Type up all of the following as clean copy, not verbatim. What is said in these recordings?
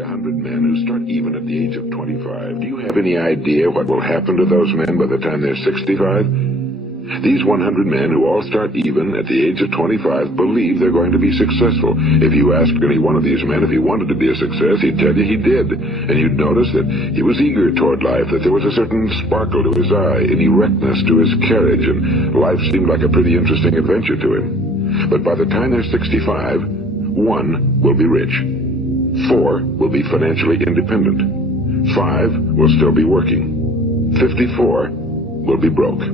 100 men who start even at the age of 25. Do you have any idea what will happen to those men by the time they're 65? These 100 men who all start even at the age of 25 believe they're going to be successful. If you asked any one of these men if he wanted to be a success, he'd tell you he did. And you'd notice that he was eager toward life, that there was a certain sparkle to his eye, an erectness to his carriage, and life seemed like a pretty interesting adventure to him. But by the time they're 65, 1 will be rich. 4 will be financially independent. 5 will still be working. 54 will be broke.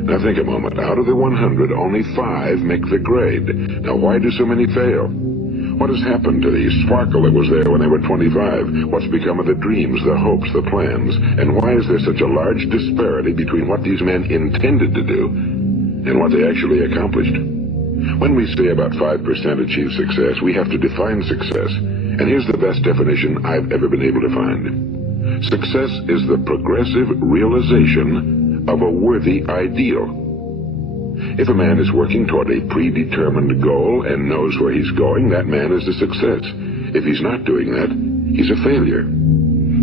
Now think a moment. Out of the 100, only 5 make the grade. Now why do so many fail? What has happened to the sparkle that was there when they were 25? What's become of the dreams, the hopes, the plans? And why is there such a large disparity between what these men intended to do and what they actually accomplished? When we say about 5% achieve success, we have to define success. And here's the best definition I've ever been able to find. Success is the progressive realization of a worthy ideal. If a man is working toward a predetermined goal and knows where he's going, that man is a success. If he's not doing that, he's a failure.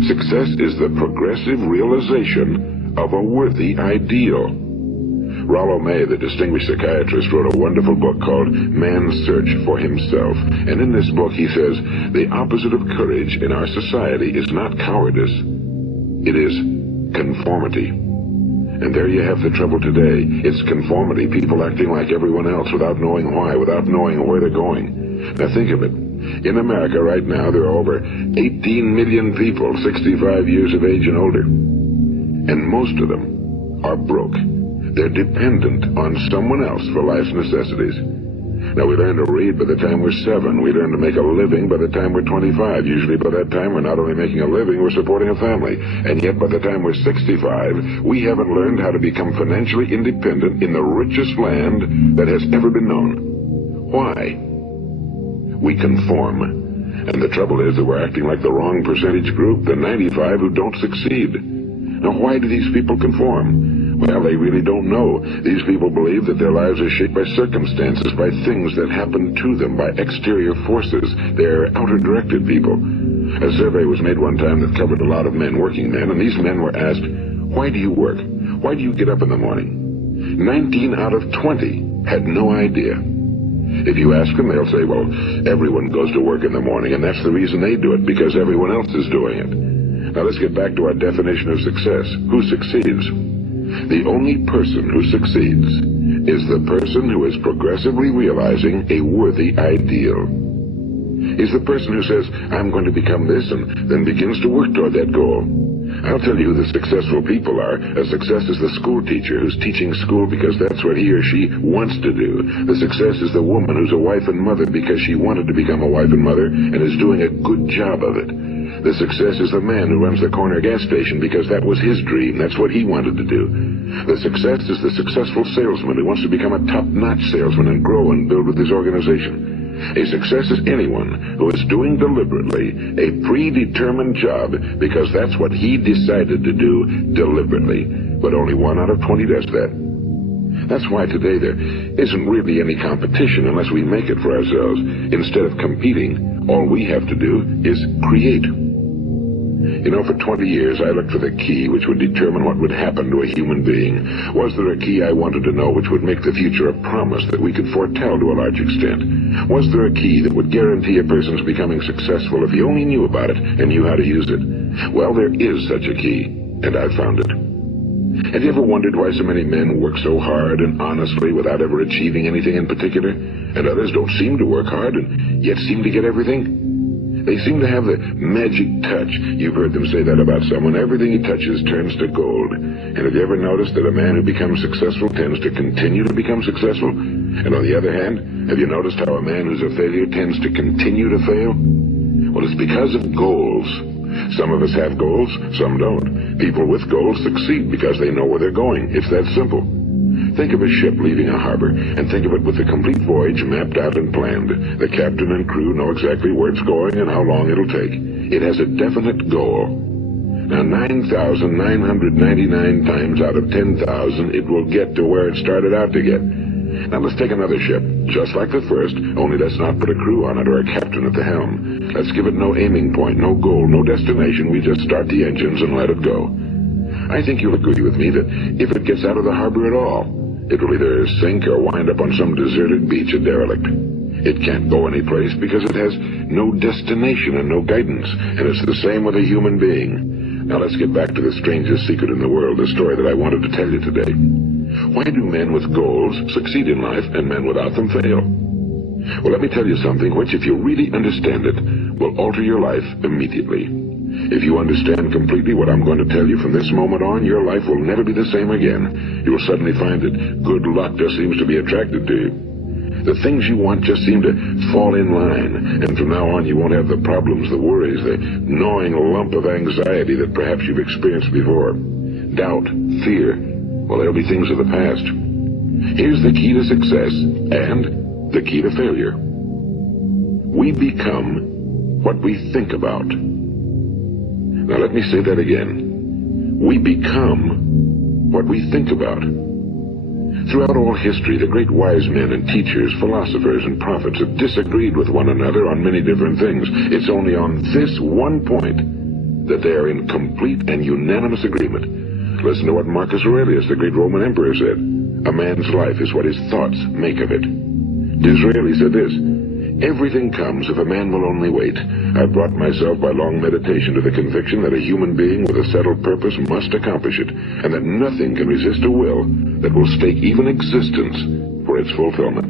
Success is the progressive realization of a worthy ideal. Rollo May, the distinguished psychiatrist, wrote a wonderful book called Man's Search for Himself. And in this book he says, the opposite of courage in our society is not cowardice. It is conformity. And there you have the trouble today. It's conformity, people acting like everyone else without knowing why, without knowing where they're going. Now think of it. In America right now, there are over 18 million people 65 years of age and older. And most of them are broke. They're dependent on someone else for life's necessities. Now, we learn to read by the time we're 7. We learn to make a living by the time we're 25. Usually by that time, we're not only making a living, we're supporting a family. And yet, by the time we're 65, we haven't learned how to become financially independent in the richest land that has ever been known. Why? We conform. And the trouble is that we're acting like the wrong percentage group, the 95 who don't succeed. Now, why do these people conform? Well, they really don't know. These people believe that their lives are shaped by circumstances, by things that happen to them, by exterior forces. They're outer-directed people. A survey was made one time that covered a lot of men, working men, and these men were asked, why do you work? Why do you get up in the morning? 19 out of 20 had no idea. If you ask them, they'll say, well, everyone goes to work in the morning, and that's the reason they do it, because everyone else is doing it. Now let's get back to our definition of success. Who succeeds? The only person who succeeds is the person who is progressively realizing a worthy ideal. Is the person who says, I'm going to become this, and then begins to work toward that goal. I'll tell you who the successful people are. A success is the school teacher who's teaching school because that's what he or she wants to do. The success is the woman who's a wife and mother because she wanted to become a wife and mother and is doing a good job of it. The success is the man who runs the corner gas station because that was his dream. That's what he wanted to do. The success is the successful salesman who wants to become a top-notch salesman and grow and build with his organization. A success is anyone who is doing deliberately a predetermined job because that's what he decided to do deliberately. But only 1 out of 20 does that. That's why today there isn't really any competition unless we make it for ourselves. Instead of competing, all we have to do is create. You know, for 20 years I looked for the key which would determine what would happen to a human being. Was there a key I wanted to know which would make the future a promise that we could foretell to a large extent? Was there a key that would guarantee a person's becoming successful if he only knew about it and knew how to use it? Well, there is such a key, and I found it. Have you ever wondered why so many men work so hard and honestly without ever achieving anything in particular, and others don't seem to work hard and yet seem to get everything? They seem to have the magic touch. You've heard them say that about someone. Everything he touches turns to gold. And have you ever noticed that a man who becomes successful tends to continue to become successful? And on the other hand, have you noticed how a man who's a failure tends to continue to fail? Well, it's because of goals. Some of us have goals, some don't. People with goals succeed because they know where they're going. It's that simple. Think of a ship leaving a harbor, and think of it with the complete voyage mapped out and planned. The captain and crew know exactly where it's going and how long it'll take. It has a definite goal. Now, 9,999 times out of 10,000, it will get to where it started out to get. Now let's take another ship, just like the first, only let's not put a crew on it or a captain at the helm. Let's give it no aiming point, no goal, no destination. We just start the engines and let it go. I think you'll agree with me that if it gets out of the harbor at all, it will either sink or wind up on some deserted beach, a derelict. It can't go anyplace because it has no destination and no guidance, and it's the same with a human being. Now let's get back to the strangest secret in the world, the story that I wanted to tell you today. Why do men with goals succeed in life and men without them fail? Well, let me tell you something which, if you really understand it, will alter your life immediately. If you understand completely what I'm going to tell you from this moment on, your life will never be the same again. You'll suddenly find that good luck just seems to be attracted to you. The things you want just seem to fall in line, and from now on you won't have the problems, the worries, the gnawing lump of anxiety that perhaps you've experienced before. Doubt, fear, well, they'll be things of the past. Here's the key to success and the key to failure. We become what we think about. Now let me say that again. We become what we think about. Throughout all history, the great wise men and teachers, philosophers and prophets have disagreed with one another on many different things. It's only on this one point that they are in complete and unanimous agreement. Listen to what Marcus Aurelius, the great Roman emperor, said. A man's life is what his thoughts make of it. Disraeli said this, everything comes if a man will only wait. I brought myself by long meditation to the conviction that a human being with a settled purpose must accomplish it, and that nothing can resist a will that will stake even existence for its fulfillment.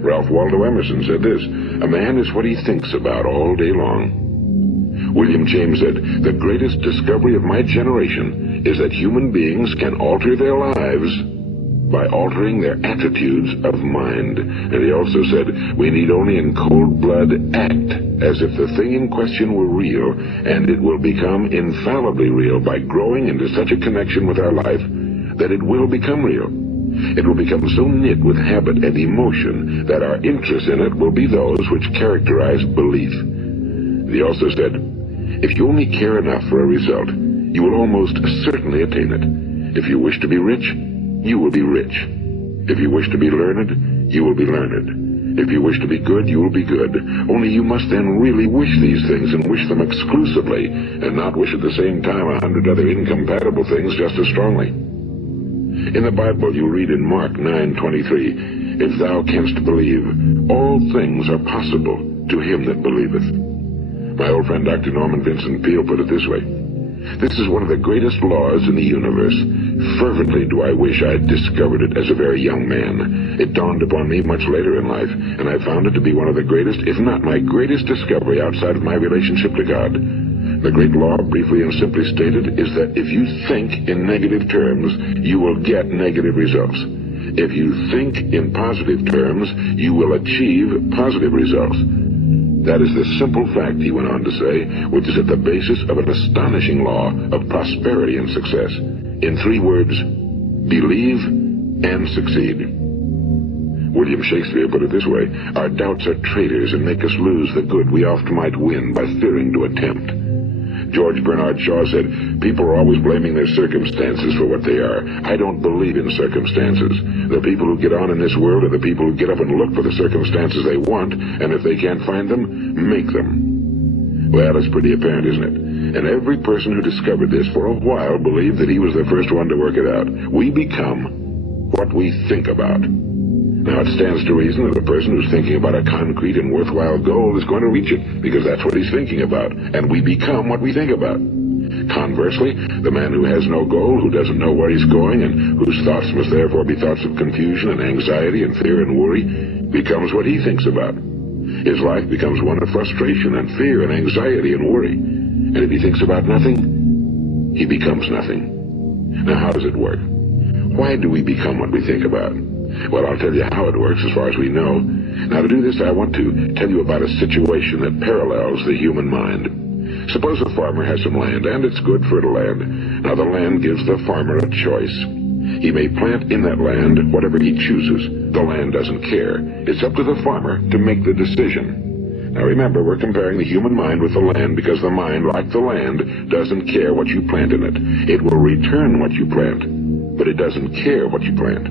Ralph Waldo Emerson said this, a man is what he thinks about all day long. William James said, the greatest discovery of my generation is that human beings can alter their lives by altering their attitudes of mind. And he also said, we need only in cold blood act as if the thing in question were real, and it will become infallibly real by growing into such a connection with our life that it will become real. It will become so knit with habit and emotion that our interest in it will be those which characterize belief. He also said, if you only care enough for a result, you will almost certainly attain it. If you wish to be rich, you will be rich. If you wish to be learned, you will be learned. If you wish to be good, you will be good. Only you must then really wish these things and wish them exclusively, and not wish at the same time 100 other incompatible things just as strongly. In the Bible, you read in Mark 9:23, if thou canst believe, all things are possible to him that believeth. My old friend Dr. Norman Vincent Peale put it this way, this is one of the greatest laws in the universe. Fervently do I wish I had discovered it as a very young man. It dawned upon me much later in life, and I found it to be one of the greatest, if not my greatest discovery outside of my relationship to God. The great law, briefly and simply stated, is that if you think in negative terms, you will get negative results. If you think in positive terms, you will achieve positive results. That is the simple fact, he went on to say, which is at the basis of an astonishing law of prosperity and success. In 3 words, believe and succeed. William Shakespeare put it this way, our doubts are traitors and make us lose the good we oft might win by fearing to attempt. George Bernard Shaw said, people are always blaming their circumstances for what they are. I don't believe in circumstances. The people who get on in this world are the people who get up and look for the circumstances they want, and if they can't find them, make them. Well, it's pretty apparent, isn't it? And every person who discovered this for a while believed that he was the first one to work it out. We become what we think about. Now, it stands to reason that a person who's thinking about a concrete and worthwhile goal is going to reach it, because that's what he's thinking about, and we become what we think about. Conversely, the man who has no goal, who doesn't know where he's going, and whose thoughts must therefore be thoughts of confusion and anxiety and fear and worry, becomes what he thinks about. His life becomes one of frustration and fear and anxiety and worry. And if he thinks about nothing, he becomes nothing. Now, how does it work? Why do we become what we think about? Well, I'll tell you how it works as far as we know. Now, to do this, I want to tell you about a situation that parallels the human mind. Suppose a farmer has some land, and it's good fertile land. Now, the land gives the farmer a choice. He may plant in that land whatever he chooses. The land doesn't care. It's up to the farmer to make the decision. Now, remember, we're comparing the human mind with the land because the mind, like the land, doesn't care what you plant in it. It will return what you plant, but it doesn't care what you plant.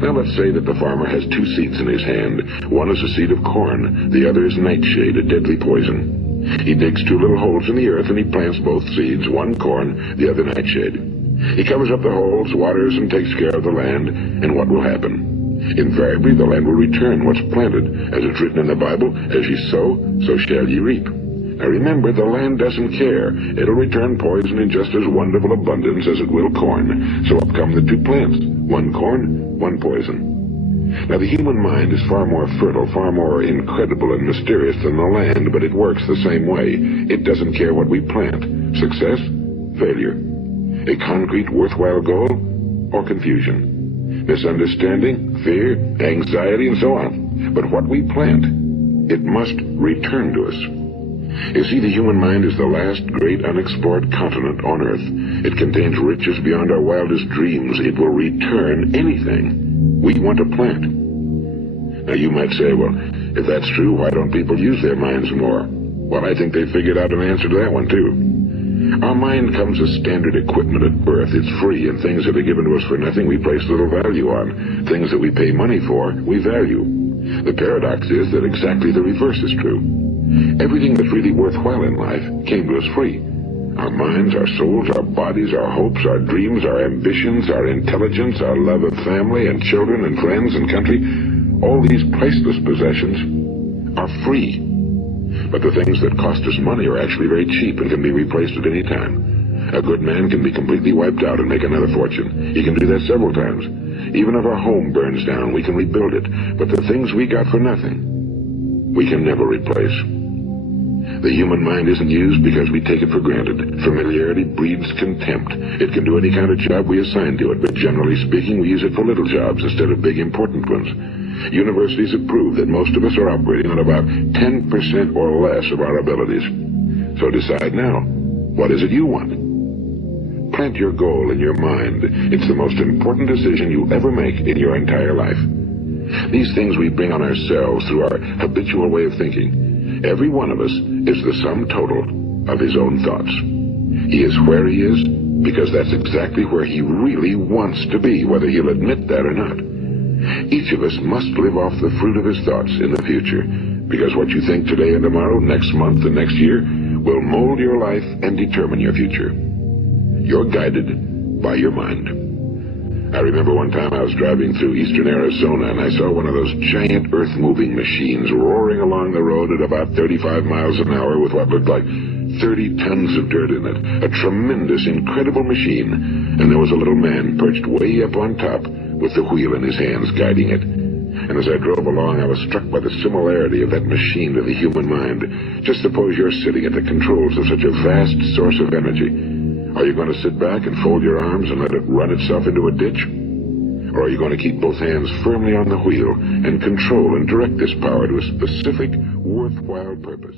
Now let's say that the farmer has two seeds in his hand. One is a seed of corn, the other is nightshade, a deadly poison. He digs two little holes in the earth and he plants both seeds, one corn, the other nightshade. He covers up the holes, waters, and takes care of the land, and what will happen? Invariably the land will return what's planted, as it's written in the Bible, as ye sow, so shall ye reap. Now remember, the land doesn't care. It'll return poison in just as wonderful abundance as it will corn. So up come the two plants, one corn, one poison. Now the human mind is far more fertile, far more incredible and mysterious than the land, but it works the same way. It doesn't care what we plant. Success, failure. A concrete, worthwhile goal, or confusion. Misunderstanding, fear, anxiety, and so on. But what we plant, it must return to us. You see, the human mind is the last great unexplored continent on Earth. It contains riches beyond our wildest dreams. It will return anything we want to plant. Now you might say, well, if that's true, why don't people use their minds more? Well, I think they figured out an answer to that one, too. Our mind comes as standard equipment at birth. It's free, and things that are given to us for nothing we place little value on. Things that we pay money for, we value. The paradox is that exactly the reverse is true. Everything that's really worthwhile in life came to us free. Our minds, our souls, our bodies, our hopes, our dreams, our ambitions, our intelligence, our love of family and children and friends and country, all these priceless possessions are free. But the things that cost us money are actually very cheap and can be replaced at any time. A good man can be completely wiped out and make another fortune. He can do that several times. Even if our home burns down, we can rebuild it. But the things we got for nothing, we can never replace. The human mind isn't used because we take it for granted. Familiarity breeds contempt. It can do any kind of job we assign to it, but generally speaking, we use it for little jobs instead of big, important ones. Universities have proved that most of us are operating on about 10% or less of our abilities. So decide now, what is it you want? Plant your goal in your mind. It's the most important decision you ever make in your entire life. These things we bring on ourselves through our habitual way of thinking. Every one of us is the sum total of his own thoughts. He is where he is because that's exactly where he really wants to be, whether he'll admit that or not. Each of us must live off the fruit of his thoughts in the future, because what you think today and tomorrow, next month and next year, will mold your life and determine your future. You're guided by your mind. I remember one time I was driving through eastern Arizona and I saw one of those giant earth-moving machines roaring along the road at about 35 miles an hour with what looked like 30 tons of dirt in it. A tremendous, incredible machine. And there was a little man perched way up on top with the wheel in his hands guiding it. And as I drove along, I was struck by the similarity of that machine to the human mind. Just suppose you're sitting at the controls of such a vast source of energy. Are you going to sit back and fold your arms and let it run itself into a ditch? Or are you going to keep both hands firmly on the wheel and control and direct this power to a specific, worthwhile purpose?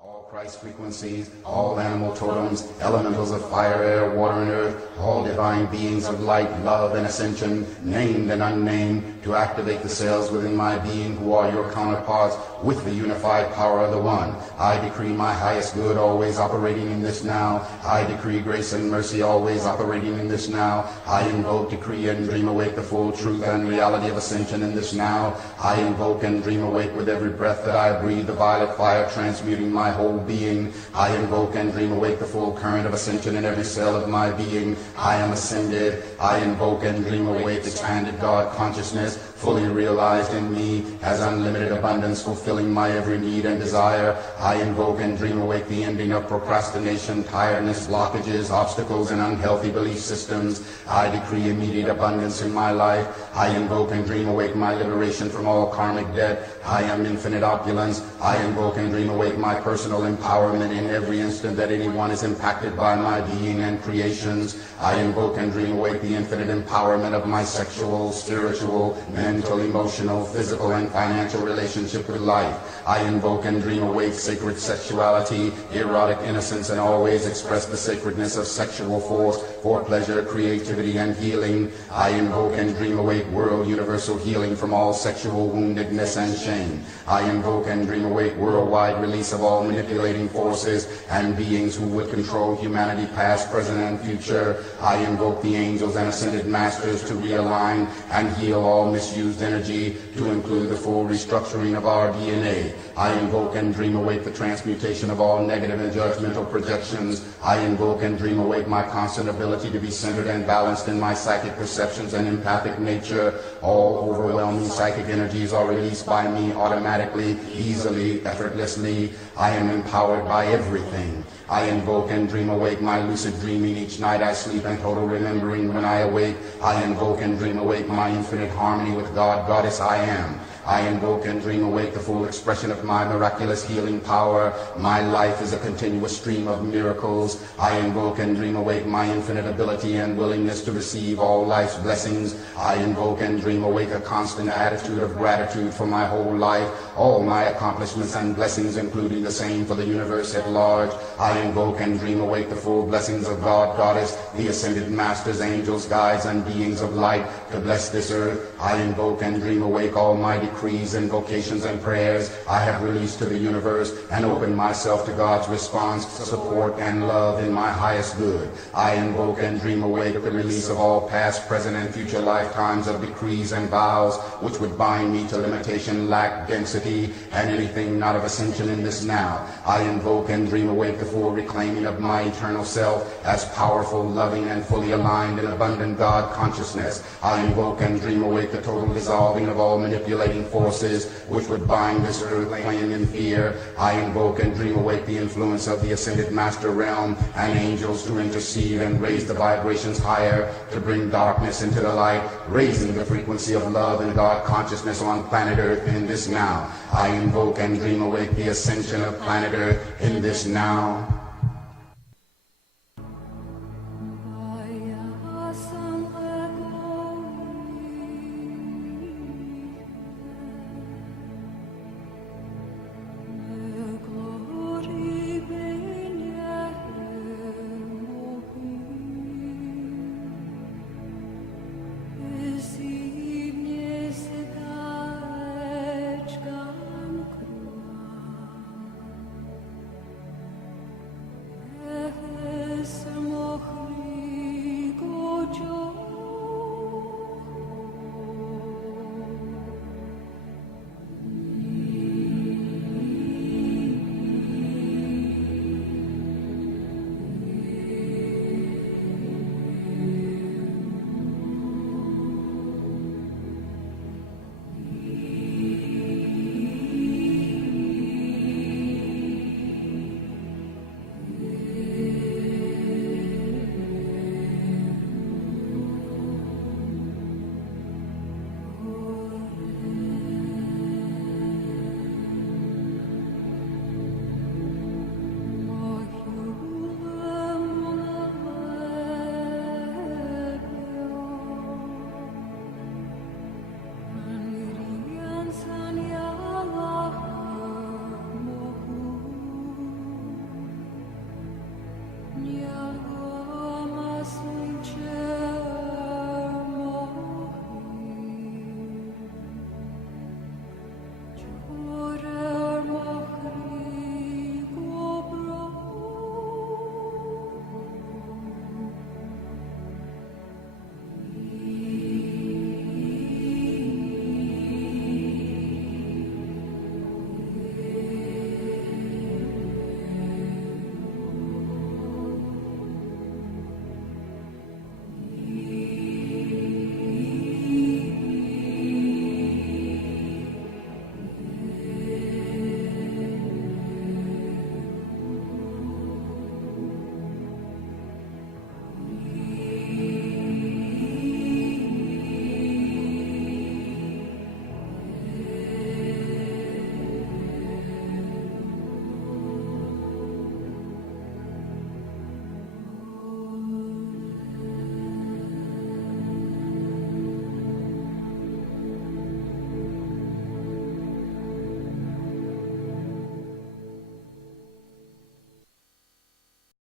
All Christ frequencies, all animal totems, elementals of fire, air, water, and earth, all divine beings of light, love, and ascension, named and unnamed, to activate the cells within my being who are your counterparts with the unified power of the One. I decree my highest good always operating in this now. I decree grace and mercy always operating in this now. I invoke, decree, and dream awake the full truth and reality of ascension in this now. I invoke and dream awake with every breath that I breathe the violet fire transmuting my whole being. I invoke and dream awake the full current of ascension in every cell of my being. I am ascended. I invoke and dream awake expanded God consciousness, fully realized in me as unlimited abundance, fulfilling my every need and desire. I invoke and dream awake the ending of procrastination, tiredness, blockages, obstacles, and unhealthy belief systems. I decree immediate abundance in my life. I invoke and dream awake my liberation from all karmic debt. I am infinite opulence. I invoke and dream awake my personal empowerment in every instant that anyone is impacted by my being and creations. I invoke and dream awake the infinite empowerment of my sexual, spiritual, mental, emotional, physical, and financial relationship with life. I invoke and dream awake sacred sexuality, erotic innocence, and always express the sacredness of sexual force, for pleasure, creativity, and healing. I invoke and dream awake world universal healing from all sexual woundedness and shame. I invoke and dream awake worldwide release of all manipulating forces and beings who would control humanity past, present, and future. I invoke the angels and ascended masters to realign and heal all misused energy, to include the full restructuring of our DNA. I invoke and dream awake the transmutation of all negative and judgmental projections. I invoke and dream awake my constant ability to be centered and balanced in my psychic perceptions and empathic nature. All overwhelming psychic energies are released by me automatically, easily, effortlessly. I am empowered by everything. I invoke and dream awake my lucid dreaming each night I sleep and total remembering when I awake. I invoke and dream awake my infinite harmony with God, Goddess I am. I invoke and dream awake the full expression of my miraculous healing power. My life is a continuous stream of miracles. I invoke and dream awake my infinite ability and willingness to receive all life's blessings. I invoke and dream awake a constant attitude of gratitude for my whole life, all my accomplishments and blessings, including the same for the universe at large. I invoke and dream awake the full blessings of God, Goddess, the ascended masters, angels, guides, and beings of light to bless this earth. I invoke and dream awake all my decrees, invocations, and prayers I have released to the universe and open myself to God's response, support, and love in my highest good. I invoke and dream awake the release of all past, present, and future lifetimes of decrees and vows which would bind me to limitation, lack, density, and anything not of ascension in this now. I invoke and dream awake the full reclaiming of my eternal self as powerful, loving, and fully aligned in abundant God consciousness. I invoke and dream awake the total dissolving of all manipulating forces which would bind this earth plane in fear. I invoke and dream awake the influence of the ascended master realm and angels to intercede and raise the vibrations higher to bring darkness into the light, raising the frequency of love and God consciousness on planet Earth in this now. I invoke and dream awake the ascension of planet Earth in this now.